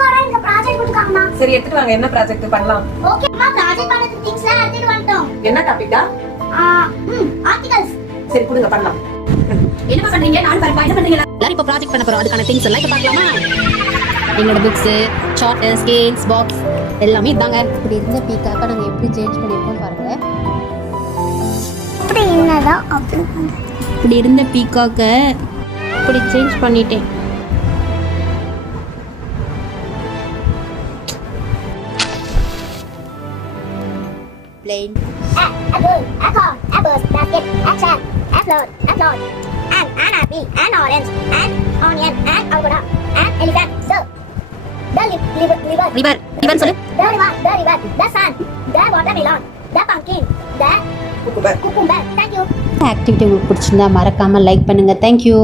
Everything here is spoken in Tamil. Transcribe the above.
போறேன் இந்த ப்ராஜெக்ட் கொடுக்காங்கமா. சரி எடுத்துட்டு வாங்க, என்ன ப்ராஜெக்ட் பண்ணலாம்? ஓகே அம்மா, ப்ராஜெக்ட் பண்ணது திங்ஸ்லாம் எடுத்துட்டு வந்துட்டோம். என்ன டாபிக்கா? ஆர்டிகல்ஸ். சரி கொடுங்க பண்ணலாம். என்ன பண்றீங்க? நான் பாருப்பா என்ன பண்றீங்க? எல்லாரும் இப்ப ப்ராஜெக்ட் பண்ண போறோம். அதுக்கான திங்ஸ் எல்லாம் இப்ப பார்க்கலாமா? எங்களோட புக்ஸ், சார்ட், ஸ்கேல்ஸ், பாக்ஸ் எல்லாமே இதாங்க. இப்படி இருந்த பீக்காக நாங்க எப்படி சேஞ்ச் பண்ணிருக்கோம் பாருங்க. அப்படி என்னடா அப்படி இப்படி இருந்த பீக்காக இப்படி சேஞ்ச் பண்ணிட்டேன். Plain. apple, acorn, apples, basket, action, apple, and anapi, and orange, and onion, and avocado, and elephant. So, the liver, River சொல்லு. the river, the sun, the watermelon, the pumpkin, the cucumber. Thank you. Activity உங்களுக்கு பிடிச்சிருந்தா மறக்காம லைக் பண்ணுங்க. Thank you.